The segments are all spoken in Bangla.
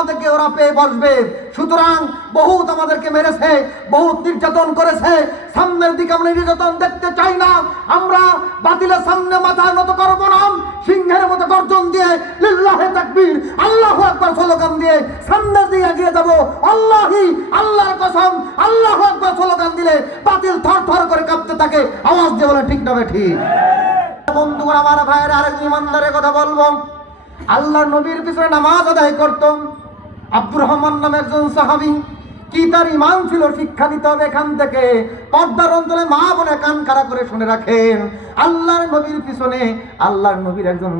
আমাদেরকে ওরা পেয়ে বসবে। সুতরাং বহুত আমাদেরকে মেরেছে, বহুত নির্যাতন করেছে। সামনের দিকে আমরা নির্যাতন দেখতে চাই না। আমরা বাতিলের সামনে মাথা নত করব না। সিংহের মতো গর্জন দিয়ে লিল্লাহে তাকবীর, আল্লাহু আকবার স্লোগান দিয়ে সামনের দিকে এগিয়ে যাব। আল্লাহি, আল্লাহর কসম, আল্লাহু আকবার স্লোগান দিলে বাতিল থরথর করে কাঁপতে থাকে। আওয়াজ দিয়ে বলে ঠিক না ঠিক? বন্ধুগণ, আমার ভাইয়ের আরেক ইমানদারের কথা বলবো। আল্লাহর নবীর পিছনে নামাজ আদায় করতেন আব্দুর রহমান নামে একজন সাহাবী। কি তার ইমান ছিল, শিক্ষা নিতে হবে এখান থেকে। পর্দার অন্তরে মা বলে কান খাড়া করে শুনে রাখেন, আল্লাহর নবীর পিছনে, আল্লাহর নবীর একজন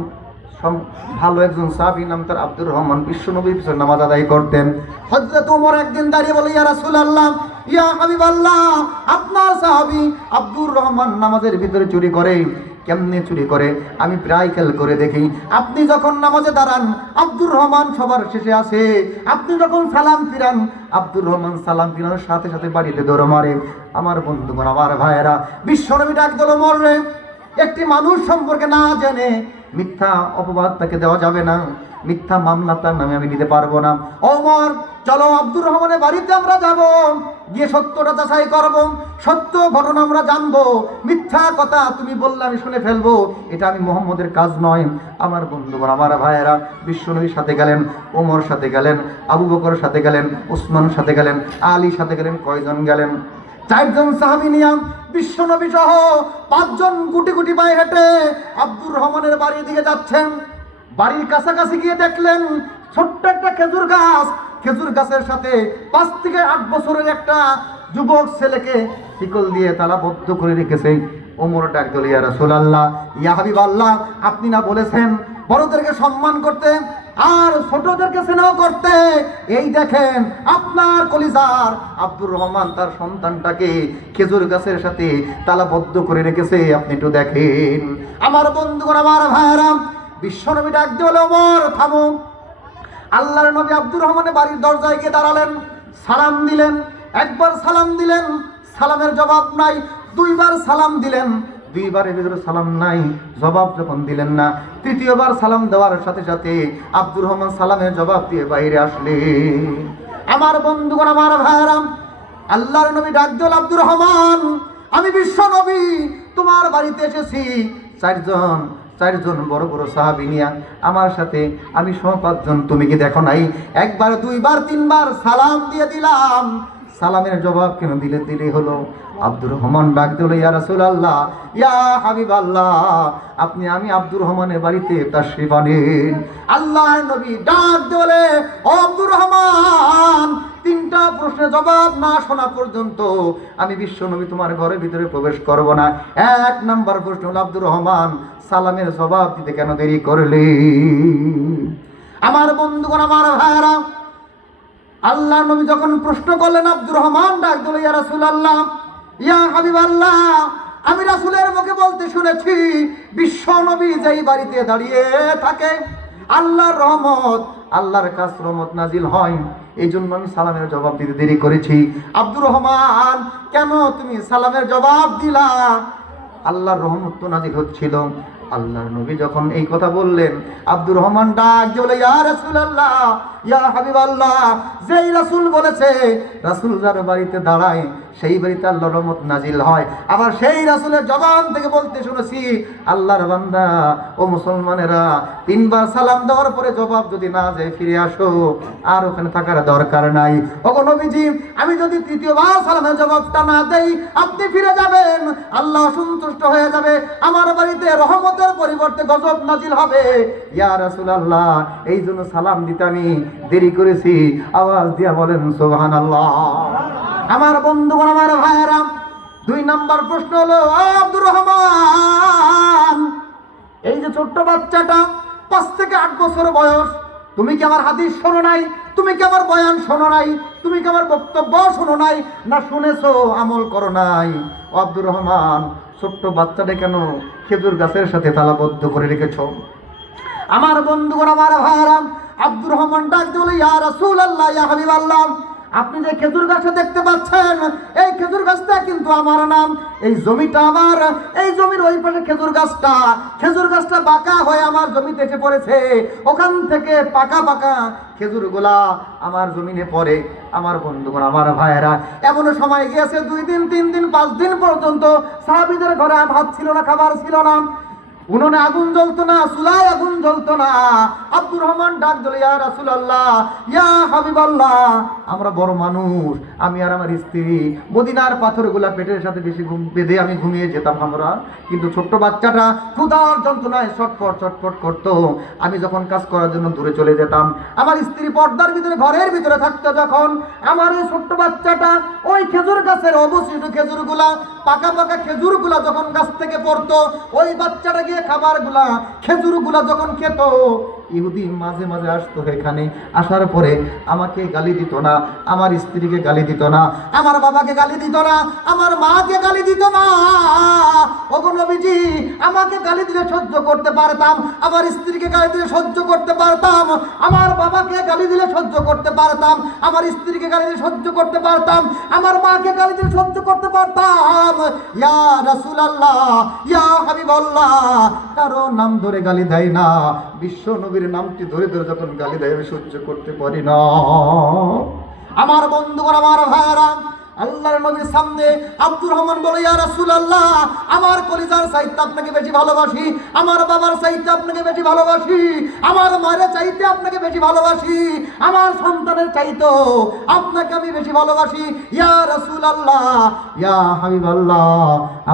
ভালো একজন সাহাবী, নাম তার আব্দুর রহমান, বিশ্ব নবীর পিছনে নামাজ আদায় করতেন। হযরত ওমর একদিন দাঁড়িয়ে বলে, ইয়া রাসূলুল্লাহ, ইয়া হাবিবাল্লাহ, আপনার সাহাবী আব্দুর রহমান নামাজের ভিতরে চুরি করে। কেমনে চুরি করে আমি প্রায় খেয়াল করে দেখি। আপনি যখন নামাজে দাঁড়ান আব্দুর রহমান সবার শেষে আসে, আপনি যখন সালাম ফিরান আব্দুর রহমান সালাম ফিরানোর সাথে সাথে বাড়িতে দৌড় মারে। আমার বন্ধুগণ, আমার ভাইয়েরা, বিশ্বনবী ডাক দিল, ওমর রে, একটি মানুষ সম্পর্কে না জেনে মিথ্যা অপবাদ তাকে দেওয়া যাবে না, মিথ্যা মামলা তার নামে আমি নিতে পারবো না। ওমর, চলো আব্দুর রহমানের বাড়িতে আমরা যাব, গিয়ে সত্যটা যাচাই করব, সত্য ঘটনা আমরা জানবো। মিথ্যা কথা তুমি বললে আমি শুনে ফেলবো, এটা আমি মুহাম্মদের কাজ নয়। আমার বন্ধুগণ, আমার ভাইয়েরা, বিশ্বনবীর সাথে গেলেন, ওমর সাথে গেলেন, আবু বকরের সাথে গেলেন, উসমান সাথে গেলেন, আলীর সাথে গেলেন। কয়জন গেলেন? 4 জন সাহাবী নিয়ে বিশ্বনবী সহ 5 জন গুটি গুটি পায়ে হেঁটে আব্দুর রহমানের বাড়ির দিকে যাচ্ছেন। বাড়ির কাছাকাছি গিয়ে দেখলেন ছোট্ট একটা খেজুর গাছ, খেজুর গাছের সাথে 5 থেকে 8 বছরের একটা যুবক ছেলেকে শিকল দিয়ে তালাবদ্ধ করে রেখেছে। ওমর ডাক দিল, ইয়া রাসূলুল্লাহ, ইয়া হাবিবাল্লাহ, আপনি না বলেছেন বড়দেরকে সম্মান করতে আর ছোটদেরকে স্নেহ করতে? এই দেখেন আপনার কলিজার আব্দুর রহমান তার সন্তানটাকে খেজুর গাছের সাথে তালাবদ্ধ করে রেখেছে, আপনি একটু দেখেন। আমার বন্ধুগণ, আমার ভাইয়েরা, বিশ্বনবী ডাক দিয়ে বলে, ওমর থামো। আল্লাহর নবী আব্দুর রহমানের বাড়ির দরজায় গিয়ে দাঁড়ালেন, সালাম দিলেন। একবার সালাম দিলেন, সালামের জবাব নাই। 2 বার সালাম দিলেন, 2 বারের ভিতরে সালাম নাই, জবাব যখন দিলেন না, 3য় সালাম দেওয়ার সাথে সাথে আব্দুর রহমান সালামের জবাব দিয়ে বাইরে আসলেন। আমার বন্ধুগণ, আমার ভাইয়েরা, আল্লাহর নবী ডাক দিল, আব্দুর রহমান, আমি বিশ্ব নবী তোমার বাড়িতে এসেছি। 4 জন বড় বড় সাহাবী নিয়া আমার সাথে, আমি সহ 5 জন। তুমি কি দেখো নাই? 1 বার 2 বার 3 বার সালাম দিয়ে দিলাম, সালামের জবাব কেন দিলে হলো? আব্দুর রহমান ডাক দিল, ইয়া রাসূলুল্লাহ, ইয়া হাবিবাল্লাহ, আমি আব্দুর রহমানের বাড়িতে তাশরীফ আনেন। আল্লাহর নবী ডাক দিলে, ও আব্দুর রহমান, 3টা প্রশ্নের জবাব না শোনা পর্যন্ত আমি বিশ্ব নবী তোমার ঘরের ভিতরে প্রবেশ করব না। 1 নাম্বার প্রশ্ন হলো, আব্দুর রহমান, সালামের জবাব দিতে কেন দেরি করলে? আমার বন্ধুগণ, আমার ভাইয়েরা, আল্লাহ নবী যখন প্রশ্ন করলেন, আব্দুর রহমান ডাক দিল, ইয়া রাসূলুল্লাহ, ইয়া হাবিবাল্লাহ, আমি রাসূলের মুখে বলতে শুনেছি বিশ্ব নবী যেই বাড়িতে দাঁড়িয়ে থাকে আল্লাহর রহমত, আল্লাহর কাছে রহমত নাজিল হয়, এই জন্য আমি সালামের জবাব দিতে দেরি করেছি। আব্দুর রহমান, কেন তুমি সালামের জবাব দিলা? আল্লাহর রহমত তো নাজিল হচ্ছিল। আল্লাহর নবী যখন এই কথা বললেন, আব্দুর রহমান ডাক দিয়ে বলে, ইয়া রাসূলুল্লাহ, ইয়া হাবিবাল্লাহ, যেই রাসূল বলেছে রাসূল যার বাড়িতে দাঁড়ায় সেই বাড়িতে আল্লাহর রহমত নাজিল হয়। আবার সেই রাসূলের জবান থেকে বলতে শুনেছি, আল্লাহর বান্দা ও মুসলমানেরা, 3 বার সালাম দেওয়ার পরে জবাব যদি না যায় ফিরে আসো, আর ওখানে থাকার দরকার নাই। ওগো নবীজি, আমি যদি 3য় বার সালামের জবাবটা না দেই আপনি ফিরে যাবেন, আল্লাহ সন্তুষ্ট হয়ে যাবে, আমার বাড়িতে রহমতের পরিবর্তে গজব নাজিল হবে। ইয়া রাসূলুল্লাহ, এই জন্য সালাম দিতে আমি দেরি করেছি। আওয়াজ দিয়া বলেন সুবহানাল্লাহ। আমার বন্ধুগণ, আমার ভাইয়েরা, 2 নাম্বার প্রশ্ন হলো, আব্দুর রহমান, এই যে ছোট্ট বাচ্চাটা 5 থেকে 8 বছর বয়স, তুমি কি আমার হাদিস শোনো নাই? তুমি কি আমার বয়ান শোনো নাই? তুমি কি আমার বক্তব্য শোনো নাই? না শুনেছো, আমল করো নাই? ও আব্দুর রহমান, ছোট্ট বাচ্চাটা কেন খেজুর গাছের সাথে তালাবদ্ধ করে রেখেছো? আমার বন্ধুগণ, আমার ভাইয়েরা, আব্দুর রহমান ডাক দিয়ে বলে, ইয়া রাসূলুল্লাহ, ইয়া হাবিবাল্লাহ, আপনি যে খেজুর গাছটা দেখতে পাচ্ছেন, এই খেজুর গাছটা কিন্তু আমার নাম, এই জমিটা আমার, এই জমির ওই পাশে খেজুর গাছটা বাঁকা হয়ে আমার জমিতে এসে পড়েছে, ওখান থেকে পাকা পাকা খেজুরগুলা আমার জমিনে পড়ে। আমার বন্ধুগণ, আমার ভাইয়েরা, এমন সময় গিয়েছে 2 দিন 3 দিন 5 দিন পর্যন্ত সাহাবীদের ঘরে ভাত ছিল না, খাবার ছিল না, উনুনে আগুন জ্বলতো না, চুলায় আগুন জ্বলতো না। আব্দুর রহমান ডাক দিল, ইয়া রাসূলুল্লাহ, ইয়া হাবিবাল্লাহ, আমরা বড় মানুষ, আমি আর আমার স্ত্রী মদিনার পাথরগুলা পেটের সাথে বেশি বেঁধে আমি ঘুমিয়ে যেতাম আমরা, কিন্তু ছোট্ট বাচ্চাটা ক্ষুধার যন্ত্রণায় ছটফট করতো। আমি যখন কাজ করার জন্য দূরে চলে যেতাম, আমার স্ত্রী পর্দার ভিতরে ঘরের ভিতরে থাকতো, যখন আমার এই ছোট্ট বাচ্চাটা ওই খেজুর গাছের অবশিষ্ট খেজুরগুলা, পাকা পাকা খেজুরগুলা যখন গাছ থেকে পড়তো, ওই বাচ্চাটা গিয়ে খাবারগুলা খেজুরগুলা যখন খেত, ইহুদি মাঝে মাঝে আসতো এখানে, আসার পরে আমাকে গালি দিত না, আমার স্ত্রীকে গালি দিত না, আমার বাবাকে গালি দিত না, আমার মাকে গালি দিত না। ওগো নবীজি, আমাকে গালি দিলে সহ্য করতে পারতাম, আমার স্ত্রীকে গালি দিলে সহ্য করতে পারতাম, আমার বাবাকে গালি দিলে সহ্য করতে পারতাম, আমার স্ত্রীকে গালি দিলে সহ্য করতে পারতাম, আমার মাকে গালি দিলে সহ্য করতে পারতাম। ইয়া রাসূলুল্লাহ, ইয়া হাবিবাল্লাহ, কারো নাম ধরে গালি দেয় না, বিশ্ব নবীর নামটি ধরে ধরে যখন গালি দেয় আমি সহ্য করতে পারি না। আমার বন্ধুগণ, আমার ভাইয়েরা, আল্লাহর নবীর সামনে আব্দুর রহমান বলে, ইয়া রাসূলুল্লাহ, আমার কলিজার চাইতে আপনাকে বেশি ভালোবাসি, আমার বাবার চাইতে আপনাকে বেশি ভালোবাসি, আমার মায়ের চাইতে আপনাকে বেশি ভালোবাসি, আমার সন্তানের চাইতেও আপনাকে আমি বেশি ভালোবাসি। ইয়া রাসূলুল্লাহ, ইয়া হাবিবাল্লাহ,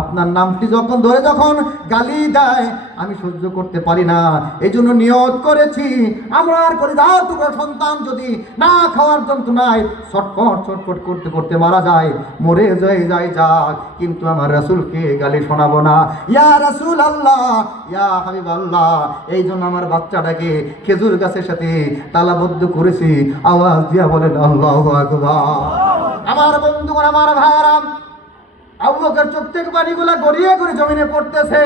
আপনার নামটি যখন ধরে যখন গালি দেয় আমি সহ্য করতে পারি না, এই জন্য নিয়ত করেছি আমার কলিজার টুকরা সন্তান যদি না খাওয়ার যন্ত্রণায় ছটফট করতে করতে মারা যায়, মরে যায় যাক, কিন্তু আমার রাসূলকে গালি শোনাবো না। ইয়া রাসূলুল্লাহ, ইয়া হাবিবাল্লাহ, এই জন্য আমার বাচ্চাটাকে খেজুর গাছের সাথে তালাবদ্ধ করেছি। আওয়াজ দিয়া বলেন আল্লাহু আকবার। আমার বন্ধুগণ, আমার ভাইয়েরা, আবু বকর চোখ থেকে পানিগুলা গড়িয়ে গড়িয়ে জমিনে পড়তেছে,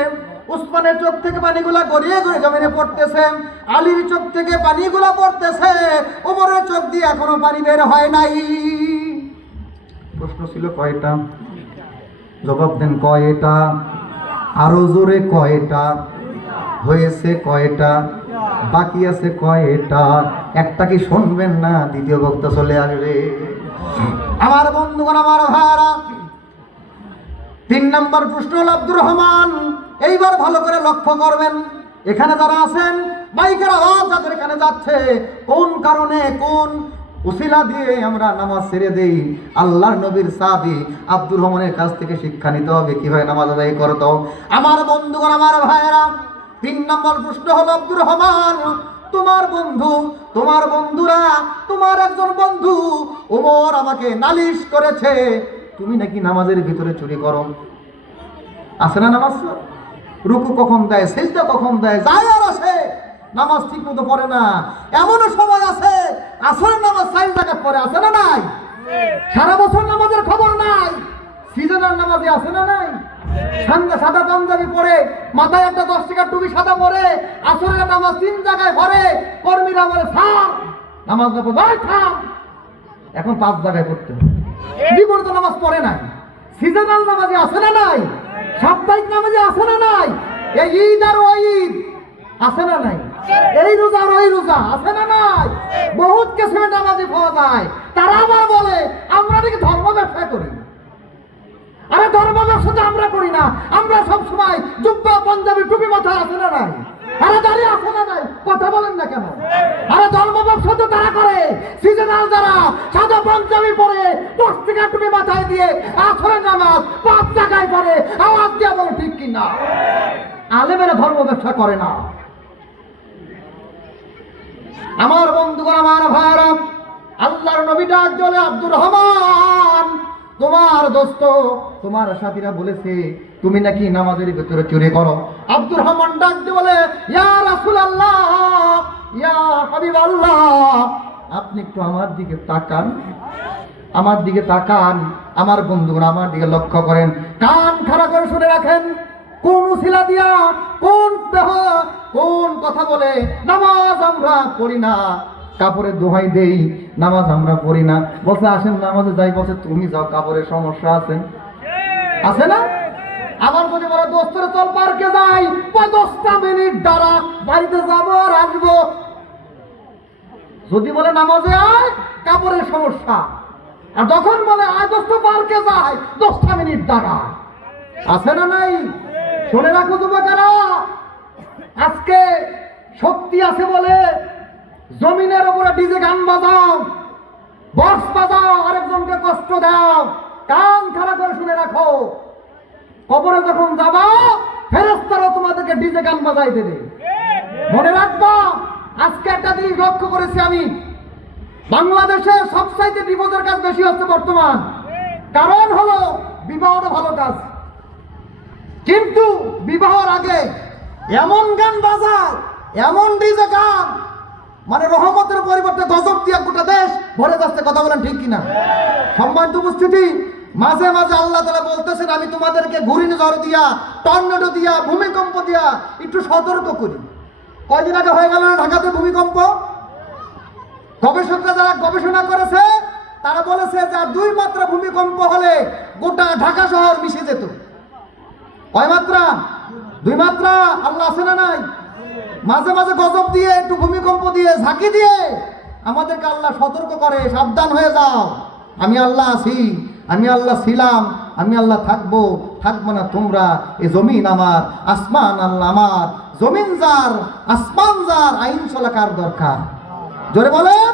উসমানের চোখ থেকে পানিগুলা গড়িয়ে গড়িয়ে জমিনে পড়তেছে, আলীর চোখ থেকে পানিগুলা পড়তেছে, ওমরের চোখ দিয়ে এখনো পানি বের হয় নাই। প্রশ্ন ছিল কয়টা? জবাব দেন কয়টা? আরো জোরে কয়টা? হয়েছে কয়টা? বাকি আছে কয়টা? একটা কি শুনবেন না? দ্বিতীয় বক্তা চলে আসবে। আমার বন্ধুগণ, আমার ভাইরা, 3 নম্বর প্রশ্ন হল আব্দুর রহমান, এইবার ভালো করে লক্ষ্য করবেন, এখানে যারা আছেন মাইকের আওয়াজ যাদের কানে যাচ্ছে, কোন কারণে কোন উসিলা দিয়ে আমরা নামাজ ছেড়ে দেই? আল্লাহর নবীর সাহাবী আব্দুর রহমানের কাছ থেকে শিক্ষা নিতে হবে কিভাবে নামাজ আদায় করতে। আমার বন্ধুগণ, আমার ভাইয়েরা, 3 নম্বর প্রশ্ন হলো আব্দুর রহমান, তোমার বন্ধু, তোমার বন্ধুরা, তোমার একজন বন্ধু ওমর আমাকে নালিশ করেছে তুমি নাকি নামাজের ভিতরে চুরি করো। আছে না নামাজ? রুকু কখন দেয়, সিজদা কখন দেয়, যায় আর আসে, নামাজ ঠিক মতো পড়ে না। এমনও সময় আছে আসরের নামাজ 4 জায়গায় পড়ে, আছে না নাই? সারা বছর নামাজের খবর নাই, সিজনের নামাজে আছে না নাই? সন্ধ্যা সাদা পাঞ্জাবি পরে, মাথায় একটা 10 টাকার টুপি সাদা পরে, আসরের নামাজ 3 জায়গায় পড়ে, কর্মীরা বলে থাম, নামাজ না পড়ে থাম, এখন 5 জায়গায় পড়তে জীবনে তো নামাজ পড়ে নাই। সিজনাল নামাজে আছে না নাই? সাপ্তাহিক নামাজে আছে না নাই? এই ঈদ আর ওই ঈদ আছে না নাই? এই রোজা আর ওই রোজা আছে না নাই? বহুত কিছু নামাজে পাওয়া যায়। তারা আবার বলে আমরা নাকি ধর্ম ব্যবসা করি। আরে ধর্ম ব্যবসা তো আমরা করি না, আমরা সব সময় জুব্বা পাঞ্জাবি টুপি মাথায় আছে না নাই? আরে দাঁড়িয়ে আছে না নাই? কথা বলেন না কেন? আরে ধর্ম ব্যবসা তো তারা করে, সিজনাল যারা সাদা পাঞ্জাবি পরে 10 টাকার টুপি মাথায় দিয়ে আসরের নামাজ 5 জায়গায় পড়ে, আওয়াজ দিয়ে বলে ঠিক কিনা? আলেমেরা ধর্ম ব্যবসা করে না। আমার বন্ধুগণ, আমার ভাইরা, আল্লাহর নবী ডাক বলে আব্দুর রহমান, তোমার দোস্ত, তোমার সাথীরা বলেছে তুমি নাকি নামাজের ভিতরে চুরি করো। আব্দুর রহমান ডাক দিয়ে বলে, ইয়া রাসূলুল্লাহ, ইয়া হাবিবাল্লাহ, আপনি একটু আমার দিকে তাকান, আমার দিকে তাকান। আমার বন্ধুগণ, আমার দিকে লক্ষ্য করেন, কান খাড়া করে শুনে রাখেন, কোন উসিলা দিয়া, কোন দেহ, কোন কথা বলে নামাজ আমরা পড়ি না। কাপড়ের দোহাই দেই, নামাজ আমরা পড়ি না। বলছে আসেন নামাজে যাই, বলছে তুমি যাও, কাপড়ের সমস্যা আছে না? আমার যদি বড় দোস্তরে চল পার্কে যাই, 10টা মিনিট দ্বারা বাড়িতে যাবো আর আসবো। যদি বলে নামাজে আয়, কাপড়ের সমস্যা। আর যখন বলে আয় দোস্ত পার্কে যাই, 10টা মিনিট দ্বারা। আছে না নাই? শুনে রাখো যুবকেরা, আজকে শক্তি আছে বলে জমিনের উপরে ডিজে গান বাজাও, বক্স বাজাও, আরেকজনকে কষ্ট দাও। কান খারাপ করে শুনে রাখো, কবরে যখন যাবা ফেরেশতারা তোমাদেরকে ডিজে গান বাজাই দেবে। মনে রাখবা, আজকে একটা জিনিস লক্ষ্য করেছি আমি, বাংলাদেশে সবচাইতে বিপদের কাজ বেশি হচ্ছে বর্তমান। কারণ হলো বিবাহটা ভালো কাজ, কিন্তু বিবাহের আগে এমন গান বাজায়, এমন ডিজে গান, মানে রহমতের পরিবর্তে গজব দিয়া গোটা দেশ ভরে যাচ্ছে। কথা বলেন ঠিক কিনা? সম্মানিত উপস্থিতি, মাঝে মাঝে আল্লাহ তাআলা বলতেছেন আমি তোমাদেরকে ঘূর্ণিঝড় দিয়া, টর্নেডো দিয়া, ভূমিকম্প দিয়া একটু সতর্ক করি। কয়দিন আগে হয়ে গেল না ঢাকাতে ভূমিকম্প? গবেষকরা যারা গবেষণা করেছে তারা বলেছে যে 2 মাত্রা ভূমিকম্প হলে গোটা ঢাকা শহর মিশে যেত। কয় মাত্রা? 2 মাত্রা। আল্লাহ আছে না নাই? মাঝে মাঝে গজব দিয়ে, একটু ভূমিকম্প দিয়ে, ঝাঁকি দিয়ে আমাদেরকে আল্লাহ সতর্ক করে, সাবধান হয়ে যাও, আমি আল্লাহ আছি, আমি আল্লাহ ছিলাম, আমি আল্লাহ থাকবো, থাকবো না তোমরা। এ জমিন আমার, আসমান আল্লাহ আমার, জমিন যার, আসমান যার, আইন চলা কার দরকার? জোরে বলেন।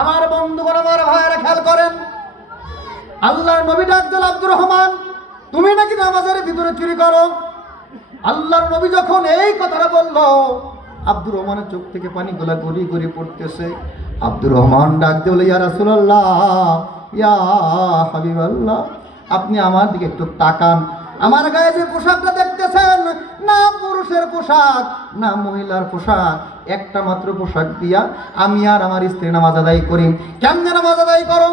আমার বন্ধুগণ, আমার ভাইয়েরা খেয়াল করেন, আল্লাহর নবী ডাক দিল, আব্দুর রহমান তুমি নাকি নামাজের ভিতরে চুরি করো। আল্লাহর নবী যখন এই কথাটা বলল, আব্দুর রহমানের চোখ থেকে পানিগুলা গড়ি গড়ি পড়তেছে। আব্দুর রহমান ডাক দিল, ইয়া রাসূলুল্লাহ, ইয়া হাবিবাল্লাহ, আপনি আমার দিকে একটু তাকান। আমার গায়ে যে পোশাকটা দেখতেছেন, না পুরুষের পোশাক না মহিলার পোশাক, একটা মাত্র পোশাক দিয়া আমি আর আমার স্ত্রী নামাজ আদায় করি। কেমনে নামাজ আদায় করো?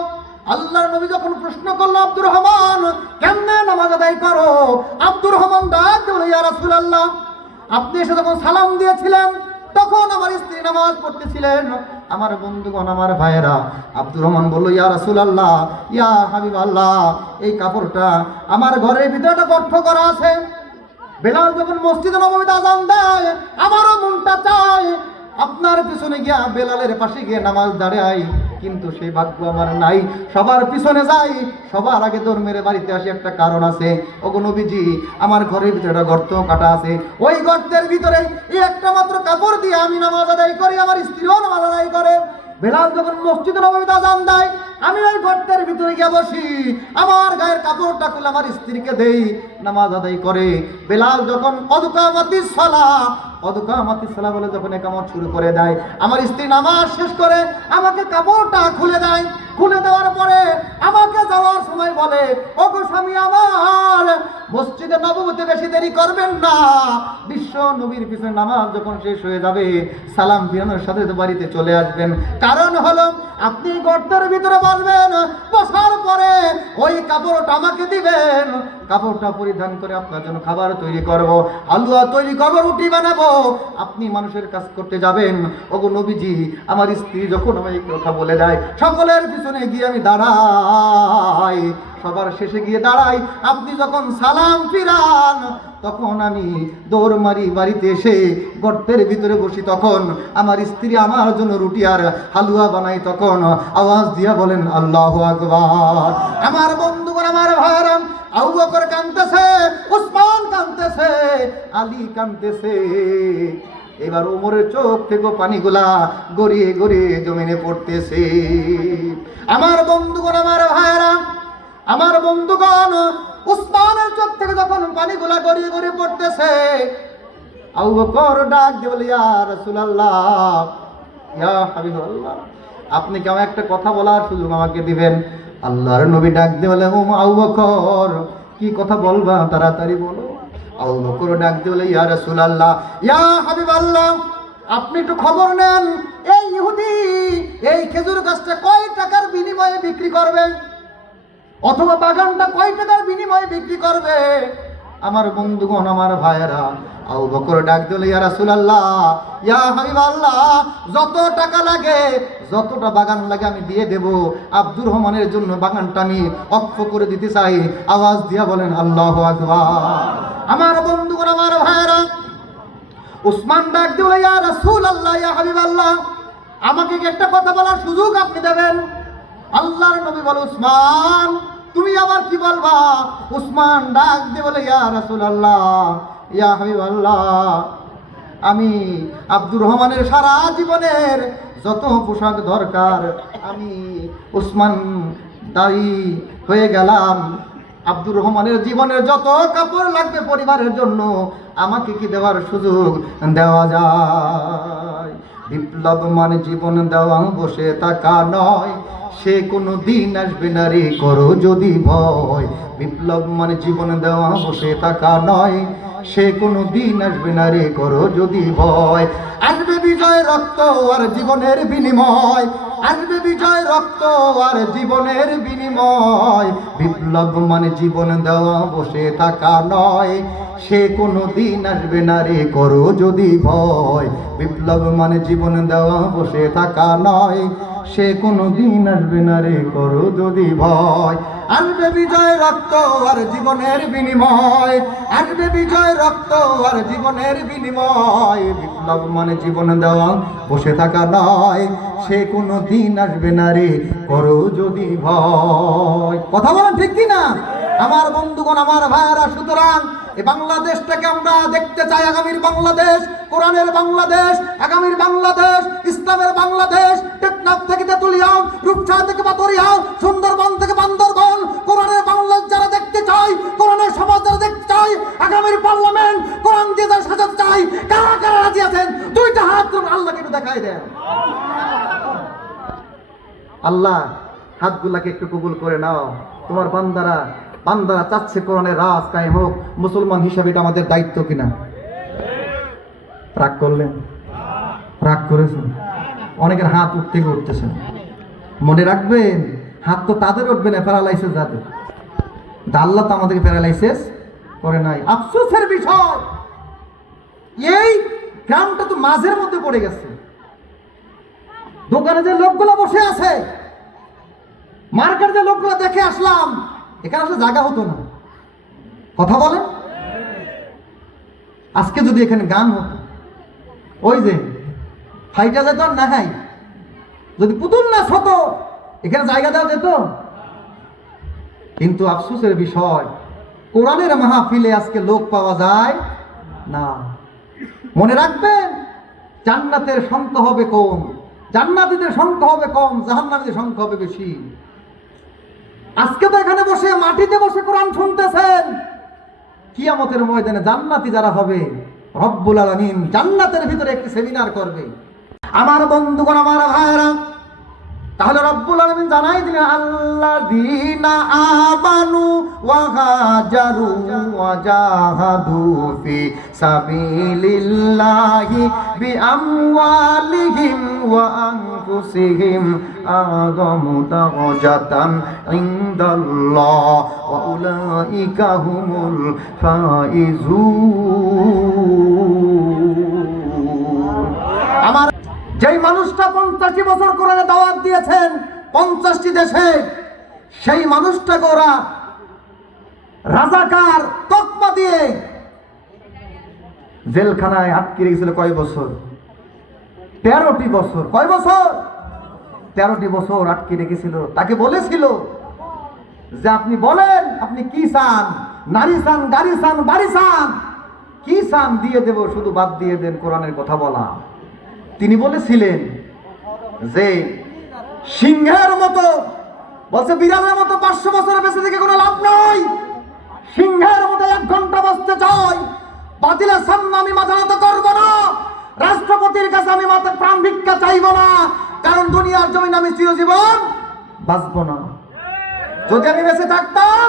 আল্লাহর নবী যখন প্রশ্ন করলো, আব্দুর রহমান কেমনে নামাজ আদায় করো? আব্দুর রহমান ডাক দিল, ইয়া রাসূলুল্লাহ, আপনি এসে যখন সালাম দিয়েছিলেন তখন আমার স্ত্রী নামাজ পড়তেছিলেন। আমার বন্ধুগণ, আমার ভাইয়েরা, আব্দুর রহমান বলল, ইয়া রাসূলুল্লাহ, ইয়া হাবিবাল্লাহ, এই কাপড়টা আমার ঘরের ভিতরে একটা গর্ত করা আছে। বেলাল যখন মসজিদে নববীতে আযান দেয়, আমারও মনটা চায় আপনার পিছনে গিয়া বেলালের পাশে গিয়ে নামাজ দাঁড়াই, কিন্তু সেই ভাগ্য আমার নাই। সবার পিছনে যাই, সবার আগে দৌড় মেরে বাড়িতে আসি। একটা কারণ আছে, ওগো নবীজি, আমার ঘরের ভিতরে একটা গর্ত কাটা আছে, ওই গর্তের ভিতরে এই একটা মাত্র কাপড় দিয়ে আমি নামাজ আদায় করি, আমার স্ত্রীও নামাজ আদায় করে। বেলাল যখন মসজিদে নববীতে আযান দেয়, আমি ওই গর্তের ভিতরে গিয়ে বসি, আমার গায়ের কাপড়টা খুলে আমার স্ত্রীকে দেই, নামাজ আদায় করে। বেলাল যখন কদকামাতিস সালাহ, কদকামাতিস সালাহ বলে যখন একামত শুরু করে দেয়, আমার স্ত্রী নামাজ শেষ করে আমাকে কাপড়টা খুলে দেয়। খুলে দেওয়ার পরে আমাকে যাওয়ার সময় বলে, ওগো স্বামী আমার, মসজিদে নববীতে বেশি দেরি করবেন না, বিশ্ব নবীর পিছনে নামাজ যখন শেষ হয়ে যাবে সালাম ফিরানোর সাথে বাড়িতে চলে আসবেন। কারণ হলো আপনি গর্তের ভিতরে বসবেন, বসার পরে ওই কাপড়টা আমাকে দিবেন, কাপড়টা পরিধান করে আপনার জন্য খাবার তৈরি করব, হালুয়া তৈরি করব, রুটি বানাবো, আপনি মানুষের কাজ করতে যাবেন। ওগো নবীজি, আমার স্ত্রী যখন আমায় এই কথা বলে দেয়, সকলের পিছনে গিয়ে আমি দাঁড়াই, সবার শেষে গিয়ে দাঁড়াই। আপনি যখন সালাম ফিরান তখন আমি দৌড় মারি বাড়িতে এসে গর্তের ভিতরে বসি। তখন আমার স্ত্রী আমার জন্য রুটি আর হালুয়া বানাই। তখন আওয়াজ দিয়া বলেন আল্লাহু আকবার। আমার বন্ধুগণ, আমার ভাইরা, আবু বকর কাঁদতেছে, উসমান কাঁদতেছে, আলী কাঁদতেছে। এবার ওমরের চোখ থেকে পানিগুলা গড়িয়ে গড়িয়ে জমিনে পড়তেছে। আমার বন্ধুগণ, আমার ভাইরা, আমার বন্ধুগণ, উসমানের চোখ থেকে যখন পানিগুলা গড়িয়ে গড়িয়ে পড়তেছে, আবু বকর ডাক দিয়ে বলে, ইয়া রাসূলুল্লাহ, ইয়া হাবিবাল্লাহ, আপনি কি আমাকে একটা কথা বলার সুযোগ আমাকে দিবেন? আল্লাহর নবী ডাক দিয়ে বলে, ও আবু বকর, কি কথা বলবা, তাড়াতাড়ি বলো। আবু বকর ডাক দিয়ে বলে, ইয়া রাসূলুল্লাহ, ইয়া হাবিবাল্লাহ, আপনি একটু খবর নেন, এই ইহুদি এই খেজুর গাছটা কয় টাকার বিনিময়ে বিক্রি করবে, অথবা বাগানটা কয় টাকার বিনিময়ে বিক্রি করবে। আমার বন্ধুগণ, আমার ভাইয়েরা, আবু বকর ডাক দিল, ইয়া রাসূলুল্লাহ, ইয়া হাবিবাল্লাহ, যত টাকা লাগে, যতটা বাগান লাগে আমি দিয়ে দেব। আব্দুর রহমানের জন্য বাগানটা আমি অক্ষ করে দিতে চাই। আওয়াজ দিয়া বলেন আল্লাহু আকবার। আমার বন্ধুগণ, আমার ভাইয়েরা, উসমান ডাক দিল, ইয়া রাসূলুল্লাহ, ইয়া হাবিবাল্লাহ, আমাকে কি একটা কথা বলার সুযোগ আপনি দেবেন? আল্লাহর নবী বলে, উসমান তুমি আবার কি বলবা? উসমান ডাক দিয়ে বলে, ইয়া রাসূলুল্লাহ, ইয়া হাবিবাল্লাহ, আমি আব্দুর রহমানের সারা জীবনের যত পোশাক দরকার আমি উসমান দায়ী হয়ে গেলাম। আব্দুর রহমানের জীবনের যত কাপড় লাগবে পরিবারের জন্য আমাকে কি দেওয়ার সুযোগ দেওয়া যায়? বিপ্লব মানে জীবন দেওয়া, বসে থাকা নয়, সে কোনো দিন আসবে না রে করো যদি ভয়। বিপ্লব মানে জীবন দেওয়া, বসে থাকা নয়, সে কোনো দিন আসবে না রে করো যদি ভয়। আসবে বিজয়, রক্ত আর জীবনের বিনিময়, আসবে বিজয়, রক্ত আর জীবনের বিনিময়। বিপ্লব মানে জীবন দেওয়া, বসে থাকা নয়, সে কোনো দিন আসবে না রে করো যদি ভয়। বিপ্লব মানে জীবন দেওয়া, বসে থাকা নয়, সে কোনো দিন আসবে না রে করো যদি ভয়। আসবে বিজয়, রক্ত আর জীবনের বিনিময়, আসবে বিজয়, রক্ত আর জীবনের বিনিময়। বিপ্লব মানে জীবন দেওয়া, বসে থাকা নয়, সে কোনো দিন আসবে না রে করো যদি ভয়। কথা বলেন ঠিক কিনা আমার বন্ধুগণ, আমার ভাইয়েরা? সুতরাং এই বাংলাদেশটাকে আমরা দেখতে চাই আগামীর বাংলাদেশ, কোরআনের বাংলাদেশ, আগামীর বাংলাদেশ, ইসলামের বাংলাদেশ। টেকনাফ থেকে তেতুলিয়া, রূপসা থেকে পাতুরিয়া, সুন্দরবন থেকে বান্দরবন, কোরআনের বাংলাদেশ যারা দেখতে চাই, কোরআনের সমাজ যারা দেখতে চাই, আগামীর পার্লামেন্ট কোরআন দিয়ে যারা সাজাতে চাই, কারা কারা রাজি আছেন? দুইটা হাত আল্লাহকে একটু দেখাই দেন। আল্লাহ হাতগুলাকে একটু কবুল করে নাও। তোমার বান্দারা চাচ্ছে কোরআনের রাজ কায়েম হোক। মুসলমান হিসাবে এটা আমাদের দায়িত্ব কিনা? রাগ করলেন? রাগ করেছেন? অনেকের হাত উঠতেছে। মনে রাখবেন, হাত তো তাদের উঠবে না প্যারালাইসিস যাদের। আল্লাহ তো আমাদেরকে প্যারালাইসিস করে নাই। আফসোসের বিষয়, এই গ্রামটা তো মাঝের মধ্যে পড়ে গেছে। দোকানে যে লোকগুলো বসে আছে, মার্কেট যে লোকগুলো দেখে আসলাম, এখানে আসলে জায়গা হতো না। কথা বলেন, আজকে যদি এখানে গান হতো, ওই যে ফাইটা যেত না, হাই যদি পুতুল নাচ হতো, এখানে জায়গা দেওয়া যেত। কিন্তু আফসোসের বিষয়, কোরআনের মাহফিলে আজকে লোক পাওয়া যায় না। মনে রাখবেন, জান্নাতের সংখ্যা হবে কম, জান্নাতীদের সংখ্যা হবে কম, জাহান্নামীদের সংখ্যা হবে বেশি। আজকে তো এখানে বসে মাটিতে বসে কোরআন শুনতেছেন, কিয়ামতের ময়দানে জান্নাতি যারা হবে, রব্বুল আলামিন জান্নাতের ভিতরে একটি সেমিনার করবে। আমার বন্ধুগণ, আমার ভাইরা, তাহলে রব্বুল আলামিন জানাই দিলেন, আল্লাযীনা আমানু ওয়া হাজারু ওয়া জাহাদু ফি সাবিলিল্লাহি বিআমওয়ালিহিম ওয়া আনফুসিহিম আযমু দারাজাতান ইনদাল্লাহ ওয়া উলাইকা হুমুল ফাইজুন। আমার যেই মানুষটা 50 বছর কোরআনে দাওয়াত দিয়েছেন 50টি দেশে, সেই মানুষটাকে ওরা রাজাকার তকমা দিয়ে জেলখানায় আটকে রেখেছিল। কয় বছর? 13টি বছর। কয় বছর? 13টি বছর আটকে রেখেছিল। তাকে বলেছিল যে আপনি বলেন আপনি কি চান, নারী চান, গাড়ি চান, বাড়ি চান, কি চান দিয়ে দেব, শুধু বাদ দিয়ে দেন কোরআনের কথা বলা। তিনি বলেছিলেন যে সিংহের মতো, বলছে বিড়ালের মতো 500 বছর বেঁচে থেকে কোনো লাভ নাই। সিংহের মতো 1 ঘন্টা বাঁচতে চাই, বাতিলের সামনে আমি মাথা নত করব না, রাষ্ট্রপতির কাছে আমি মাথা প্রাণ ভিক্ষা চাইব না, কারণ দুনিয়ার জমিনে আমি চিরজীবন বাঁচব না। যদি আমি বেঁচে থাকতাম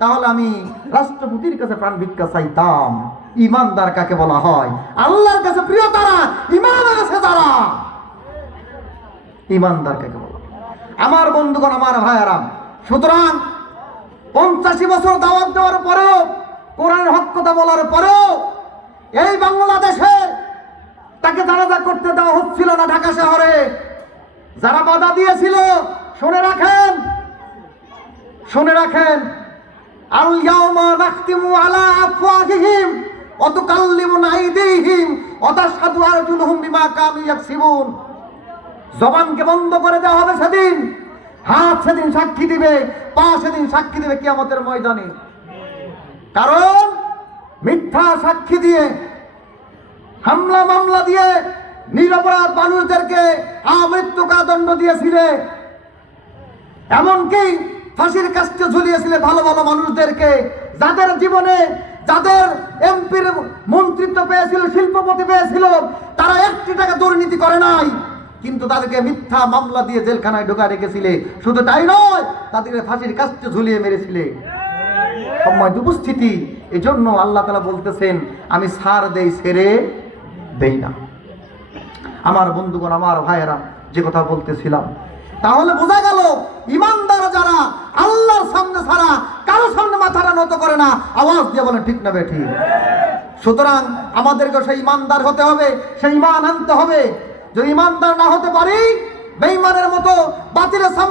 তাহলে আমি রাষ্ট্রপতির কাছে প্রাণ ভিক্ষা চাইতাম। ইমানদার কাকে বলা হয়? আল্লাহর কাছে প্রিয় তারা, ইমানের কাছে তারা। ইমানদার কাকে বলা? আমার বন্ধুগণ, আমার ভাইয়েরা, সুতরাং 85 বছর দাওয়াত দেওয়ার পরেও কোরআনের হক কথা বলার পরেও এই বাংলাদেশে তাকে জানাজা করতে দেওয়া হচ্ছিল না ঢাকা শহরে। যারা বাধা দিয়েছিল শুনে রাখেন, শুনে রাখেন, আল ইয়াউমা নাখতিমু আলা আফওয়াহিহিম ওয়া তুকাল্লিমুনা আইদিহিম ওয়া তাশহাদু আরজুলুহুম বিমা কানু ইয়াকসিবুন। জবানকে বন্ধ করে দেওয়া হবে সেদিন, হাত সেদিন সাক্ষী দিবে, পা সেদিন সাক্ষী দিবে কিয়ামতের ময়দানে। কারণ মিথ্যা সাক্ষী দিয়ে, হামলা মামলা দিয়ে নিরপরাধ মানুষদেরকে আমৃত্যু কারাদণ্ড দিয়েছিলে, এমনকি ফাঁসির কাস্টে ঝুলিয়েছিলে ভালো ভালো মানুষদেরকে, যাদের জীবনে যাদের এমপির মন্ত্রিত্ব পেয়েছিল, শিল্পপতি পেয়েছিল, তারা 1 টাকা দুর্নীতি করে নাই, কিন্তু তাদেরকে মিথ্যা মামলা দিয়ে জেলখানায় ঢোকা রেখেছিলে। শুধু তাই নয়, তাদেরকে ফাঁসির কাস্টে ঝুলিয়ে মেরেছিলে। সম্মানিত উপস্থিতি, এই জন্য আল্লাহ তাআলা বলতেছেন, আমি ছাড় দেই, ছেড়ে দেই না। আমার বন্ধুগণ, আমার ভাইয়েরা, যে কথা বলতেছিলাম, তাহলে বোঝা গেল ইমানদার যারা আল্লাহর সামনে ছাড়া কারো সামনে মাথাটা নত করে না। আওয়াজ দিয়ে বলেন ঠিক না বেঠিক? সুতরাং আমাদেরকে সেই ইমানদার হতে হবে, সেই ইমান আনতে হবে। যদি ইমানদার না হতে পারি, বেঈমানের মতো বাতিলের সামনে